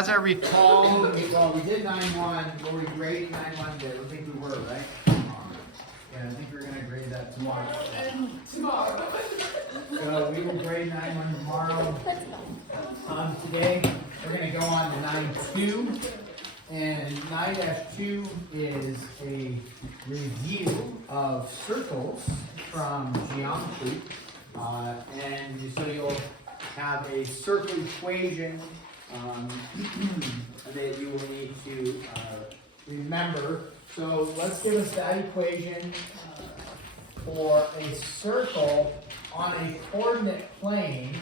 As I recall, well, we did 9-1. Were we grade 9-1 today? I think we were, right? Yeah, I think we're going to grade that tomorrow. So we will grade 9-1 tomorrow. Today, we're going to go on to 9-2. And 9-2 is a review of circles from geometry. And so you'll have a circle equation that you will need to remember. So let's give us that equation for a circle on a coordinate plane.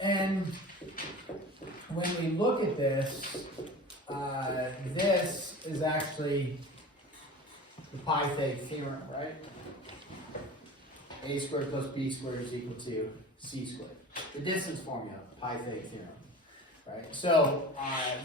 And when we look at this, this is actually the Pythag theorem, right? A squared plus b squared is equal to c squared. The distance formula, Pythag theorem, right? So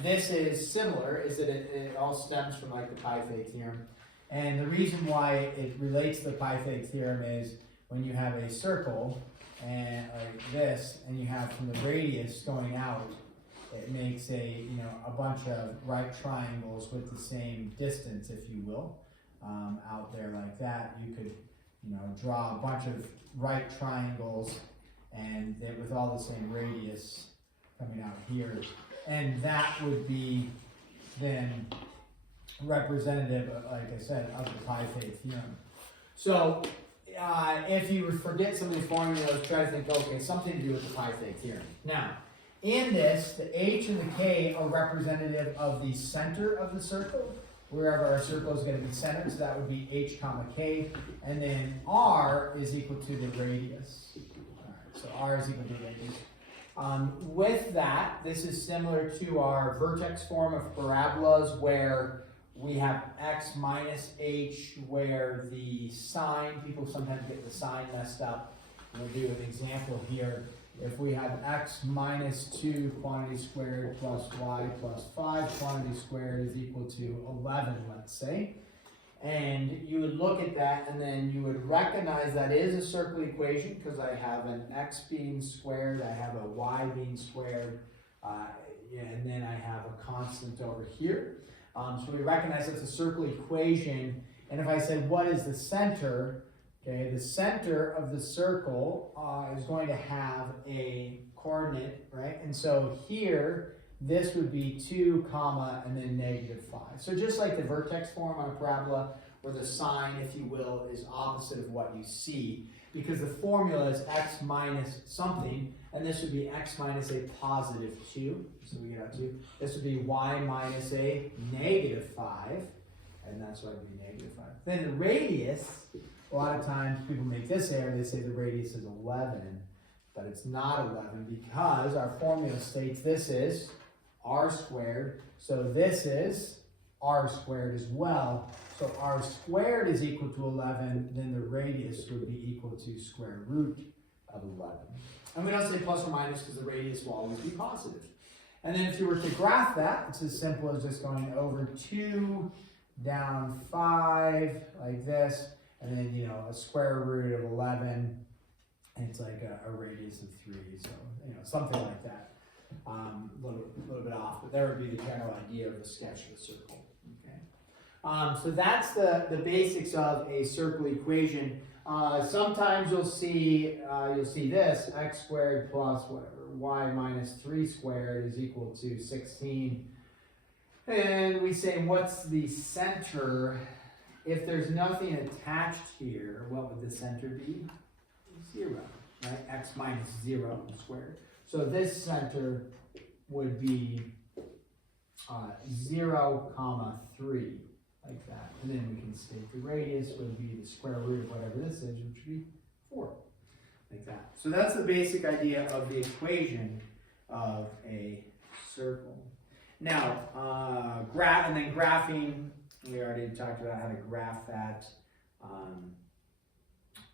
this is similar, is that it all stems from like the Pythag theorem. And the reason why it relates to the Pythag theorem is when you have a circle and like this, and you have from the radius going out, it makes a bunch of right triangles with the same distance, if you will, out there like that. You could draw a bunch of right triangles and with all the same radius coming out here, and that would be then representative, like I said, of the Pythag theorem. So if you forget some of these formulas, try to think, okay, something to do with the Pythag theorem. Now, in this, the h and the k are representative of the center of the circle, wherever our circle is going to be centered, so that would be h comma k, and then r is equal to the radius. All right, so r is equal to the radius. With that, this is similar to our vertex form of parabolas, where we have x minus h, where the sign, people sometimes get the sign messed up. We'll do an example here. If we have x minus 2 quantity squared plus y plus 5 quantity squared is equal to 11, let's say. And you would look at that and then you would recognize that is a circle equation because I have an x being squared, I have a y being squared, and then I have a constant over here. So we recognize it's a circle equation. And if I said, what is the center? Okay, the center of the circle is going to have a coordinate, right? And so here, this would be 2, comma, and then negative 5. So just like the vertex form on a parabola, where the sign, if you will, is opposite of what you see, because the formula is x minus something, and this would be x minus a positive 2. So we get out 2. This would be y minus a negative 5, and that's why it would be negative 5. Then the radius, a lot of times people make this error, they say the radius is 11, but it's not 11 because our formula states this is r squared, so this is r squared as well. So r squared is equal to 11, then the radius would be equal to square root of 11. And we don't say plus or minus because the radius will always be positive. And then if you were to graph that, it's as simple as just going over 2 down 5 like this, and then a square root of 11, and it's like a radius of 3, so something like that. A little bit off, but there would be the general idea of the sketch of the circle. Okay. So that's the basics of a circle equation. Sometimes you'll see this x squared plus whatever y minus 3 squared is equal to 16, and we say what's the center? If there's nothing attached here, what would the center be? 0, right? X minus 0 squared. So this center would be 0, comma 3, like that. And then we can state the radius would be the square root of whatever this is, which would be 4, like that. So that's the basic idea of the equation of a circle. Now, graphing. We already talked about how to graph that.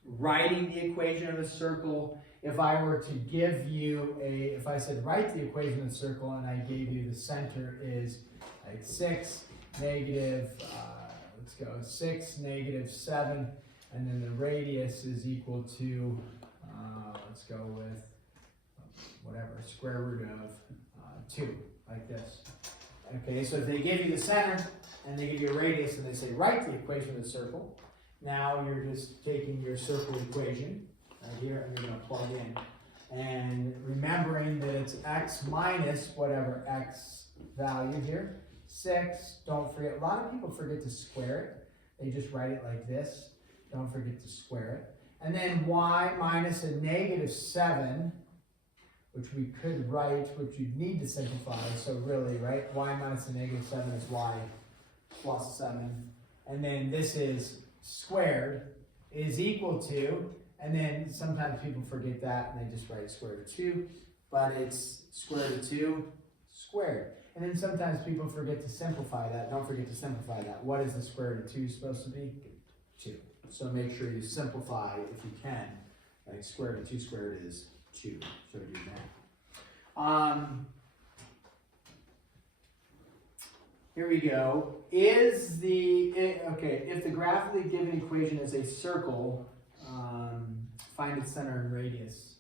Writing the equation of a circle. If I were to give you if I said write the equation of a circle and I gave you the center is like 6, negative, 6, negative 7, and then the radius is equal to, let's go with whatever, square root of 2, like this. Okay, so if they give you the center and they give you a radius and they say write the equation of the circle, now you're just taking your circle equation right here and you're going to plug in. And remembering that it's x minus whatever x value here, 6, don't forget, a lot of people forget to square it. They just write it like this. Don't forget to square it. And then y minus a negative 7, which we could write, which you'd need to simplify. So really, right, y minus a negative 7 is y plus 7. And then this is squared is equal to, and then sometimes people forget that and they just write square root of 2, but it's square root of 2 squared. And then sometimes people forget to simplify that. Don't forget to simplify that. What is the square root of 2 supposed to be? 2. So make sure you simplify if you can. Like square root of 2 squared is 2. So do that. Here we go. If the graphically given equation is a circle, find its center and radius.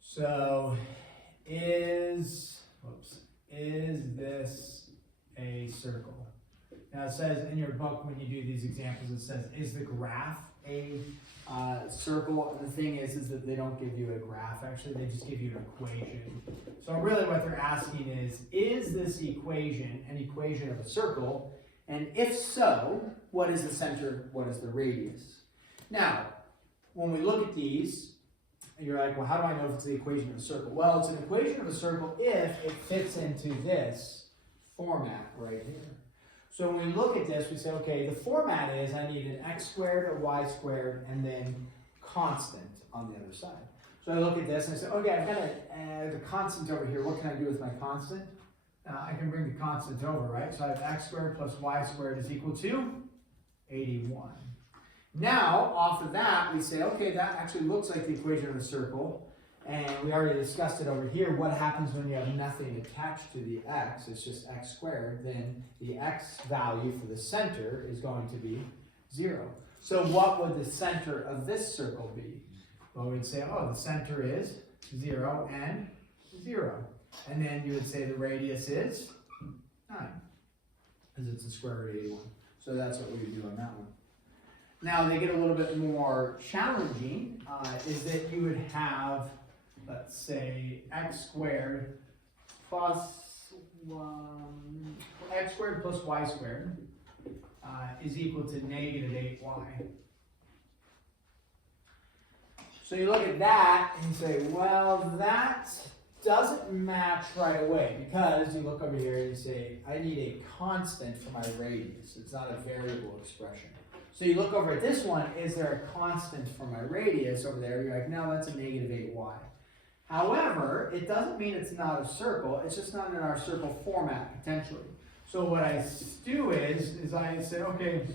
So is this a circle? Now it says in your book when you do these examples, it says, is the graph a circle? And the thing is that they don't give you a graph, actually, they just give you an equation. So really what they're asking is this equation an equation of a circle? And if so, what is the center, what is the radius? Now, when we look at these, you're like, well, how do I know if it's the equation of a circle? Well, it's an equation of a circle if it fits into this format right here. So when we look at this, we say, okay, the format is I need an x squared, a y squared, and then constant on the other side. So I look at this and I say, okay, I've got the constant over here. What can I do with my constant? I can bring the constant over, right? So I have x squared plus y squared is equal to 81. Now, off of that, we say, okay, that actually looks like the equation of a circle. And we already discussed it over here. What happens when you have nothing attached to the x? It's just x squared. Then the x value for the center is going to be 0. So what would the center of this circle be? Well, we'd say, oh, the center is 0 and 0. And then you would say the radius is 9, because it's the square root of 81. So that's what we would do on that one. Now, they get a little bit more challenging, is that you would have, let's say, x squared plus y squared is equal to negative 8y. So you look at that and you say, well, that doesn't match right away, because you look over here and you say, I need a constant for my radius. It's not a variable expression. So you look over at this one, is there a constant for my radius over there? You're like, no, that's a negative 8y. However, it doesn't mean it's not a circle. It's just not in our circle format, potentially. So what I do is I say, okay,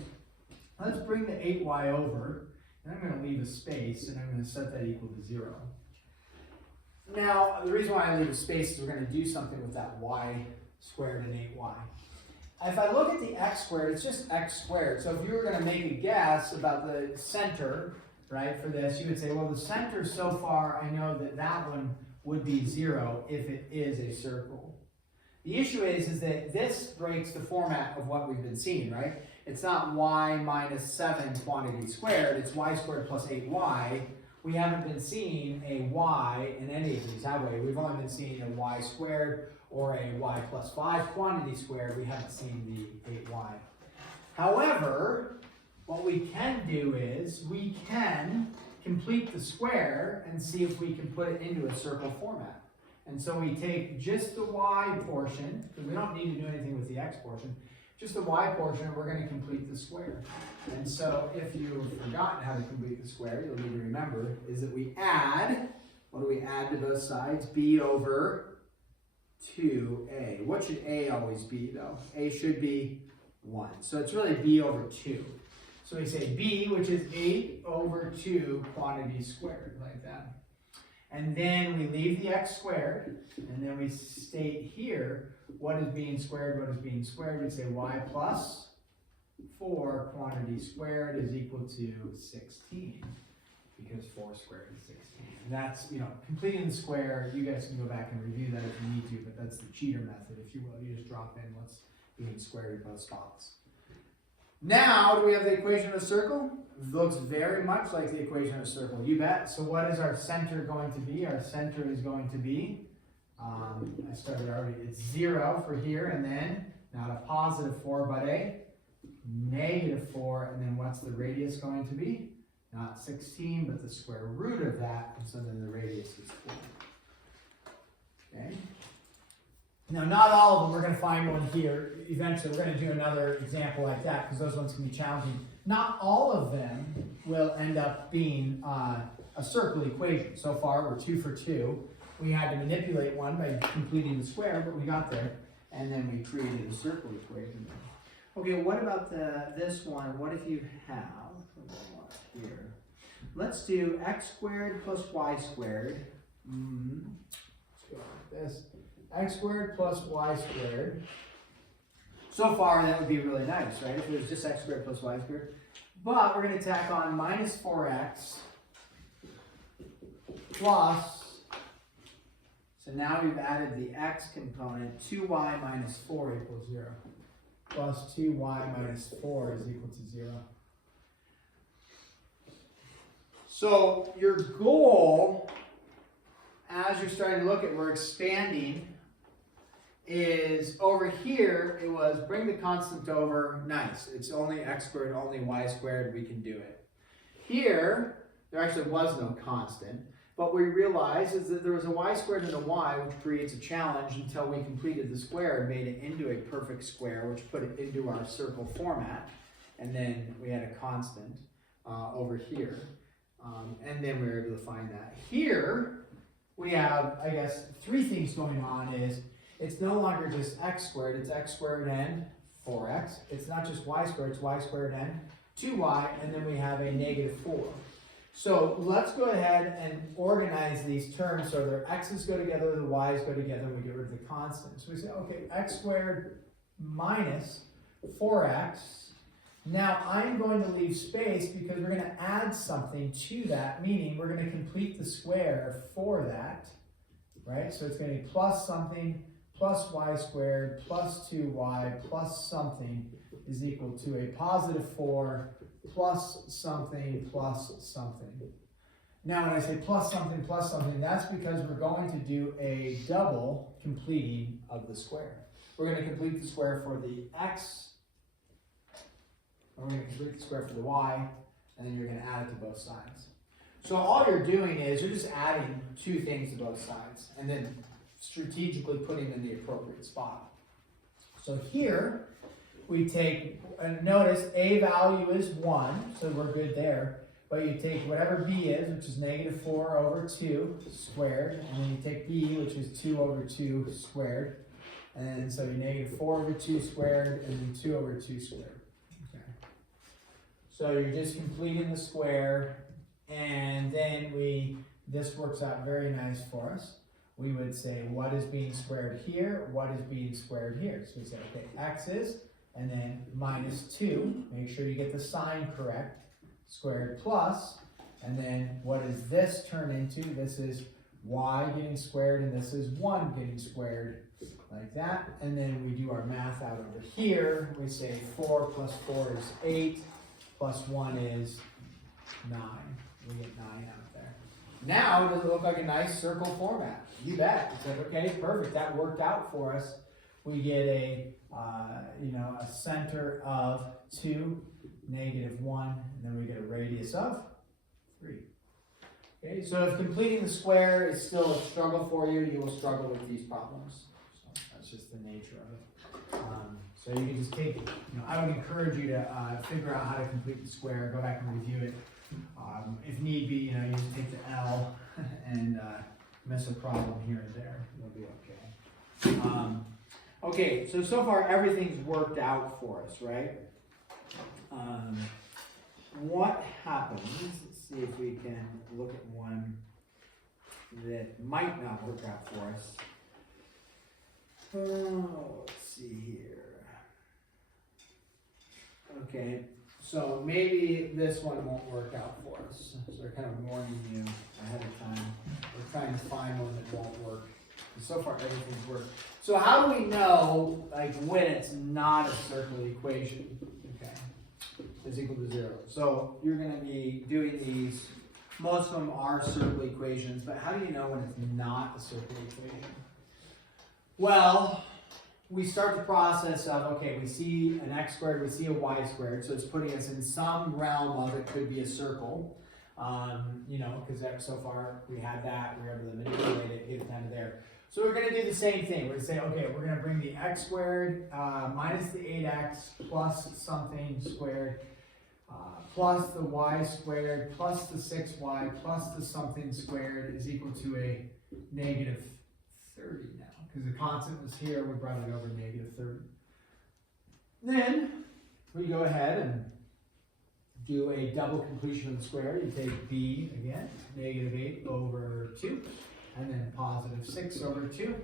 let's bring the 8y over, and I'm going to leave a space, and I'm going to set that equal to 0. Now, the reason why I leave a space is we're going to do something with that y squared and 8y. If I look at the x squared, it's just x squared. So if you were going to make a guess about the center, right, for this, you would say, well, the center so far, I know that that one would be 0 if it is a circle. The issue is that this breaks the format of what we've been seeing, right? It's not y minus 7 quantity squared, it's y squared plus 8y. We haven't been seeing a y in any of these, have we? We've only been seeing a y squared or a y plus 5 quantity squared. We haven't seen the 8y. However, what we can do is we can complete the square and see if we can put it into a circle format. And so we take just the y portion, because we don't need to do anything with the x portion, just the y portion, we're going to complete the square. And so if you've forgotten how to complete the square, you'll need to remember is that we add, what do we add to both sides? B over 2a. What should a always be, though? A should be 1. So it's really b over 2. So we say b, which is 8 over 2 quantity squared, like that. And then we leave the x squared, and then we state here what is being squared, what is being squared. We say y plus 4 quantity squared is equal to 16. because 4 squared is 16. And that's, you know, completing the square. You guys can go back and review that if you need to, but that's the cheater method, if you will. You just drop in what's being squared in both spots. Now, do we have the equation of a circle? It looks very much like the equation of a circle. You bet. So what is our center going to be? Our center is going to be, I started already, it's 0 for here, and then not a positive 4, but a negative 4, and then what's the radius going to be? Not 16, but the square root of that, and so then the radius is 4. Okay? Now, not all of them, we're going to find one here. Eventually, we're going to do another example like that, because those ones can be challenging. Not all of them will end up being a circle equation. So far, we're 2 for 2. We had to manipulate one by completing the square, but we got there. And then we created a circle equation. Okay, what about this one? What if you have, here, let's do x squared plus y squared. Let's go like this. X squared plus y squared. So far, that would be really nice, right? If it was just x squared plus y squared. But we're going to tack on minus 4x plus, so now we've added the x component, 2y minus 4 equals 0. Plus 2y minus 4 is equal to 0. So your goal, as you're starting to look at, we're expanding, is over here, it was bring the constant over, nice. It's only x squared, only y squared, we can do it. Here, there actually was no constant. What we realized is that there was a y squared and a y, which creates a challenge until we completed the square and made it into a perfect square, which put it into our circle format. And then we had a constant over here. And then we were able to find that. Here, we have, I guess, 3 things going on. Is it's no longer just x squared, it's x squared and 4x. It's not just y squared, it's y squared and 2y, and then we have a negative 4. So let's go ahead and organize these terms so their x's go together, the y's go together, and we get rid of the constant. So we say, okay, x squared minus 4x. Now I'm going to leave space because we're going to add something to that, meaning we're going to complete the square for that, right? So it's going to be plus something plus y squared plus 2y plus something is equal to a positive 4 plus something plus something. Now when I say plus something, that's because we're going to do a double completing of the square. We're going to complete the square for the x, and we're going to complete the square for the y, and then you're going to add it to both sides. So all you're doing is you're just adding 2 things to both sides, and then strategically putting in the appropriate spot. So here, we take, and notice a value is 1, so we're good there. But you take whatever b is, which is negative 4 over 2 squared, and then you take b, which is 2 over 2 squared. And so you negative 4 over 2 squared, and then 2 over 2 squared. Okay. So you're just completing the square, and then this works out very nice for us. We would say, what is being squared here? What is being squared here? So we say, okay, x is, and then minus 2, make sure you get the sign correct, squared plus, and then what does this turn into? This is y getting squared, and this is 1 getting squared, like that. And then we do our math out over here. We say 4 plus 4 is 8, plus 1 is 9. We get 9 out there. Now, does it look like a nice circle format? You bet. It's like, okay, perfect. That worked out for us. We get a center of 2, negative 1, and then we get a radius of 3. Okay, so if completing the square is still a struggle for you, you will struggle with these problems. So that's just the nature of it. So you can just take, I would encourage you to figure out how to complete the square, go back and review it. If need be, you just take the L and miss a problem here and there. You'll be okay. Okay, so far everything's worked out for us, right? What happens? Let's see if we can look at one that might not work out for us. Let's see here. Okay, So maybe this one won't work out for us. So they're kind of warning you ahead of time. We're trying to find one that won't work. And so far, everything's worked. So how do we know, like, when it's not a circle equation? Okay, is equal to 0. So you're going to be doing these. Most of them are circle equations, but how do you know when it's not a circle equation? Well, we start the process of, okay, we see an x squared, we see a y squared, so it's putting us in some realm of it could be a circle, you know, because so far we had that, we were able to manipulate it, get it down to there. So we're going to do the same thing. We're going to say, okay, we're going to bring the x squared minus the 8x plus something squared plus the y squared plus the 6y plus the something squared is equal to a negative 30 now. Because the constant was here, we brought it over negative 30. Then we go ahead and do a double completion of the square. You take b again, negative 8 over 2, and then positive 6 over 2.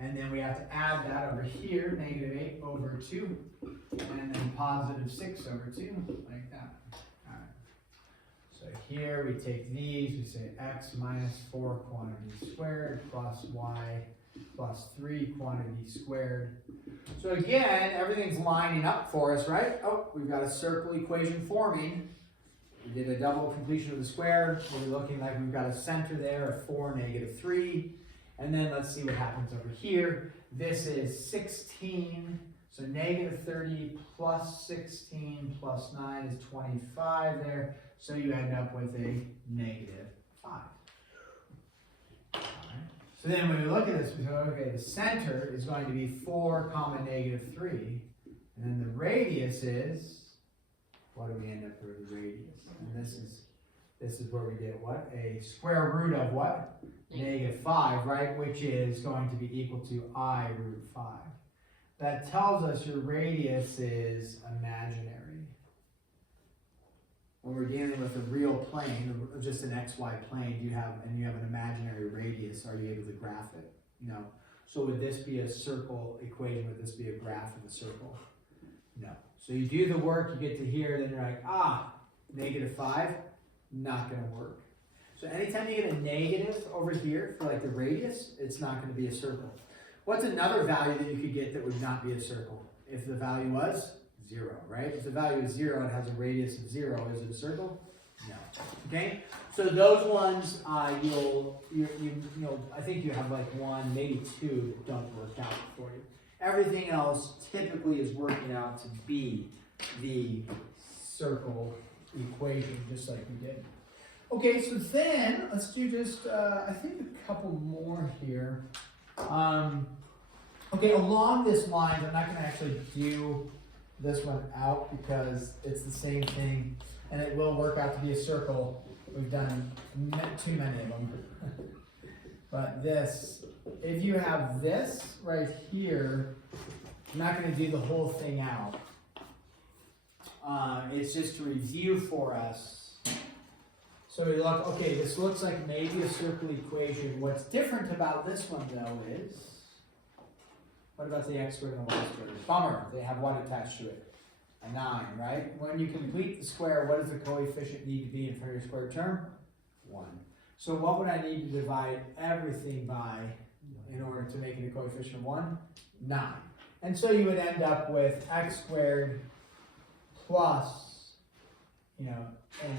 And then we have to add that over here, negative 8 over 2, and then positive 6 over 2, like that. All right. So here we take these, we say x minus 4 quantity squared plus y plus 3 quantity squared. So again, everything's lining up for us, right? Oh, we've got a circle equation forming. We did a double completion of the square. We're looking like we've got a center there of 4, negative 3. And then let's see what happens over here. This is 16, so negative 30 plus 16 plus 9 is 25 there. So you end up with a negative 5. All right. So then when we look at this, we say, okay, the center is going to be 4 comma negative 3. And then the radius is, what do we end up with the radius? And this is where we get what? A square root of what? Negative 5, right? Which is going to be equal to I root 5. That tells us your radius is imaginary. When we're dealing with a real plane, or just an xy plane, you have an imaginary radius, are you able to graph it? No. So would this be a circle equation? Would this be a graph of a circle? No. So you do the work, you get to here, then you're like, negative 5, not going to work. So anytime you get a negative over here for like the radius, it's not going to be a circle. What's another value that you could get that would not be a circle? If the value was 0, right? If the value is 0 and has a radius of 0, is it a circle? No. Okay? So those ones, I think you have like 1, maybe 2 that don't work out for you. Everything else typically is working out to be the circle equation, just like we did. Okay, so then let's do just, I think a couple more here. Okay, along this line, I'm not going to actually do this one out because it's the same thing and it will work out to be a circle. We've done too many of them. But this, if you have this right here, I'm not going to do the whole thing out. It's just to review for us. So we look, okay, this looks like maybe a circle equation. What's different about this one, though, is, what about the x squared and the y squared? Bummer, they have what attached to it? A 9, right? When you complete the square, what does the coefficient need to be in front of your square term? 1. So what would I need to divide everything by in order to make it a coefficient of 1? 9. And so you would end up with x squared plus, and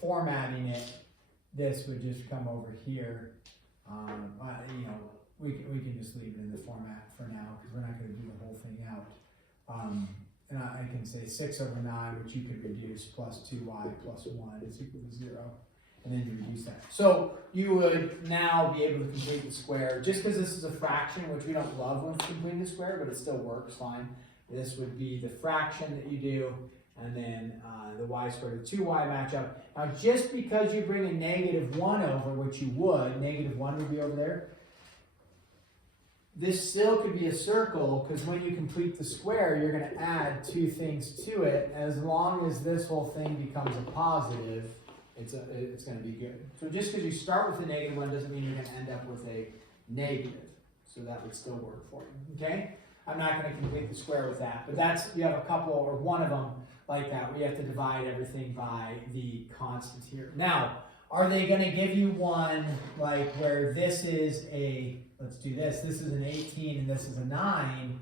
formatting it, this would just come over here. We can just leave it in the format for now because we're not going to do the whole thing out. And I can say 6 over 9, which you could reduce, plus 2y plus 1 is equal to 0. And then you reduce that. So you would now be able to complete the square. Just because this is a fraction, which we don't love when it's completing the square, but it still works fine. This would be the fraction that you do, and then the y squared, the 2y match up. Now, just because you bring a negative 1 over, which you would, negative 1 would be over there, this still could be a circle, because when you complete the square, you're going to add 2 things to it. As long as this whole thing becomes a positive, it's going to be good. So just because you start with a negative 1 doesn't mean you're going to end up with a negative. So that would still work for you, okay? I'm not going to complete the square with that, but that's, you have a couple, or one of them like that, where you have to divide everything by the constant here. Now, are they going to give you one like where this is a, let's do this, this is an 18 and this is a 9,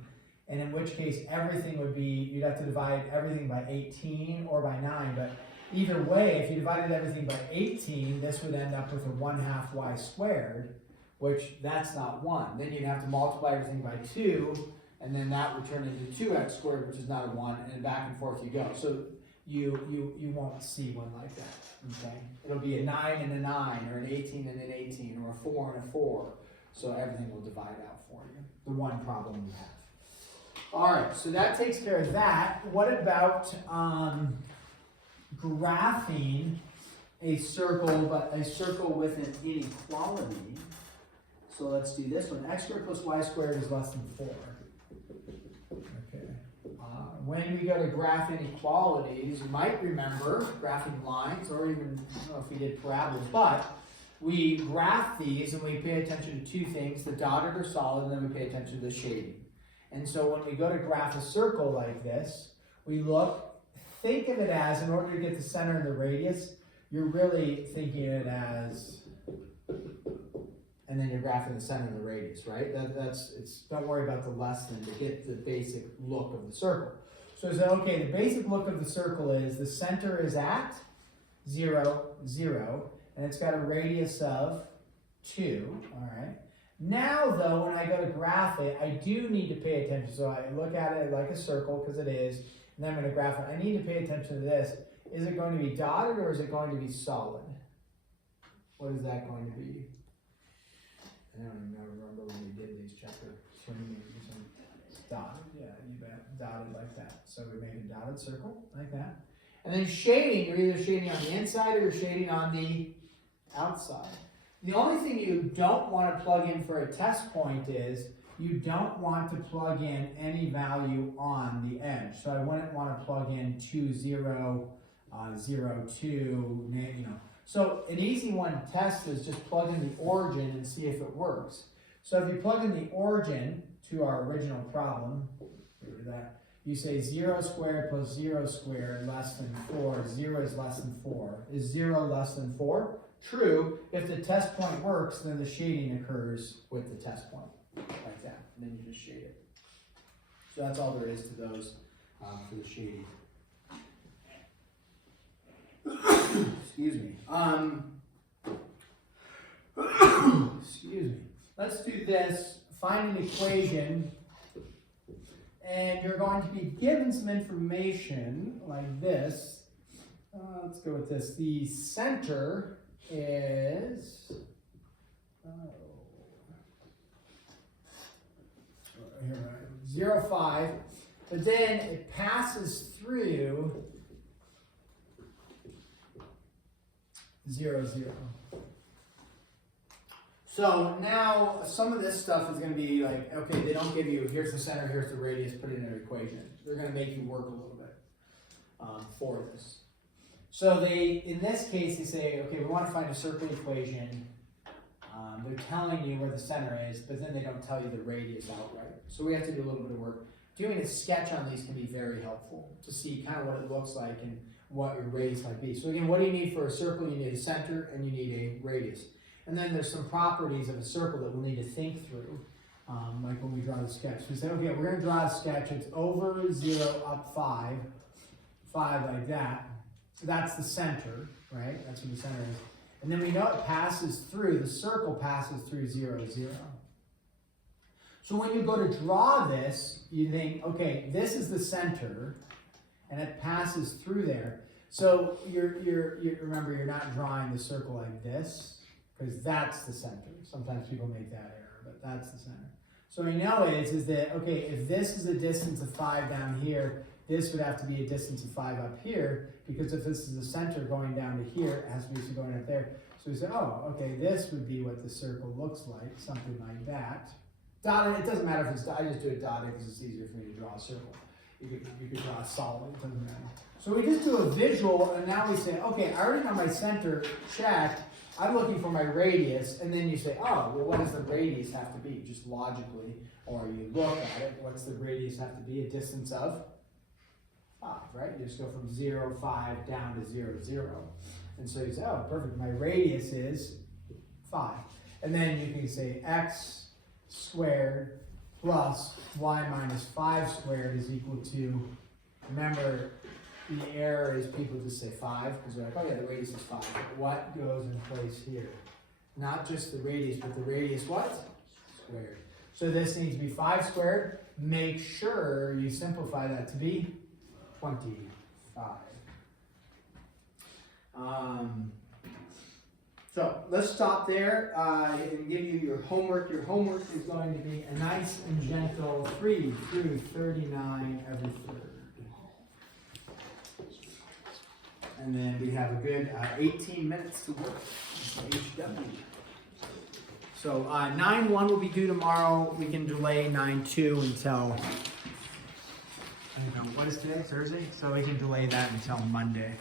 and in which case everything would be, you'd have to divide everything by 18 or by 9, but either way, if you divided everything by 18, this would end up with a 1/2 y squared, which that's not 1. Then you'd have to multiply everything by 2, and then that would turn into 2x squared, which is not a 1, and back and forth you go. So you won't see one like that, okay? It'll be a 9 and a 9, or an 18 and an 18, or a 4 and a 4. So everything will divide out for you, the one problem you have. All right, so that takes care of that. What about graphing a circle, but a circle with an inequality? So let's do this one. X squared plus y squared is less than 4. Okay. When we go to graph inequalities, you might remember graphing lines, or even, I don't know if we did parabolas, but we graph these and we pay attention to two things, the dotted or solid, and then we pay attention to the shading. And so when we go to graph a circle like this, we look, think of it as, in order to get the center and the radius, you're really thinking it as, and then you're graphing the center and the radius, right? Don't worry about the less than to get the basic look of the circle. So I said, okay, the basic look of the circle is the center is at 0, 0, and it's got a radius of 2, all right? Now, though, when I go to graph it, I do need to pay attention. So I look at it like a circle, because it is, and then I'm going to graph it. I need to pay attention to this. Is it going to be dotted, or is it going to be solid? What is that going to be? I don't even remember when we did these chapter 3. Dotted, yeah, you bet. Dotted like that. So we make a dotted circle like that. And then shading, you're either shading on the inside or you're shading on the outside. The only thing you don't want to plug in for a test point is you don't want to plug in any value on the edge. So I wouldn't want to plug in 2, 0, 0, 2, you know. So an easy one to test is just plug in the origin and see if it works. So if you plug in the origin to our original problem, get rid of that, you say 0 squared plus 0 squared less than 4. 0 is less than 4. Is 0 less than 4? True. If the test point works, then the shading occurs with the test point, like that. And then you just shade it. So that's all there is to those for the shading. Excuse me. Excuse me. Let's do this. Find an equation, and you're going to be given some information like this. Let's go with this. The center is 0, 5, but then it passes through 0, 0. So now some of this stuff is going to be like, okay, they don't give you, here's the center, here's the radius, put it in an equation. They're going to make you work a little bit for this. So in this case, they say, okay, we want to find a circle equation. They're telling you where the center is, but then they don't tell you the radius outright. So we have to do a little bit of work. Doing a sketch on these can be very helpful to see kind of what it looks like and what your radius might be. So again, what do you need for a circle? You need a center and you need a radius. And then there's some properties of a circle that we'll need to think through, like when we draw the sketch. We say, okay, we're going to draw a sketch. It's over 0, up 5, 5 like that. So that's the center, right? That's what the center is. And then we know it passes through, the circle passes through 0, 0. So when you go to draw this, you think, okay, this is the center, and it passes through there. So remember, you're not drawing the circle like this, because that's the center. Sometimes people make that error, but that's the center. So what we know is that, okay, if this is a distance of 5 down here, this would have to be a distance of 5 up here, because if this is the center going down to here, it has to be going up there. So we say, oh, okay, this would be what the circle looks like, something like that. Dotted, it doesn't matter if it's, I just do it dotted because it's easier for me to draw a circle. You could draw a solid, it doesn't matter. So we just do a visual, and now we say, okay, I already know my center checked. I'm looking for my radius, and then you say, oh, well, what does the radius have to be? Just logically, or you look at it, what's the radius have to be? A distance of 5, right? You just go from 0, 5 down to 0, 0. And so you say, oh, perfect, my radius is 5. And then you can say x squared plus y minus 5 squared is equal to, remember, the error is people just say 5, because they're like, oh yeah, the radius is 5. What goes in place here? Not just the radius, but the radius what? Squared. So this needs to be 5 squared. Make sure you simplify that to be 25. So let's stop there and give you your homework. Your homework is going to be a nice and gentle 3 through 39 every third. And then we have a good 18 minutes to work. HW. So 9-1 will be due tomorrow. We can delay 9-2 until, I don't know, what is today? Thursday? So we can delay that until Monday.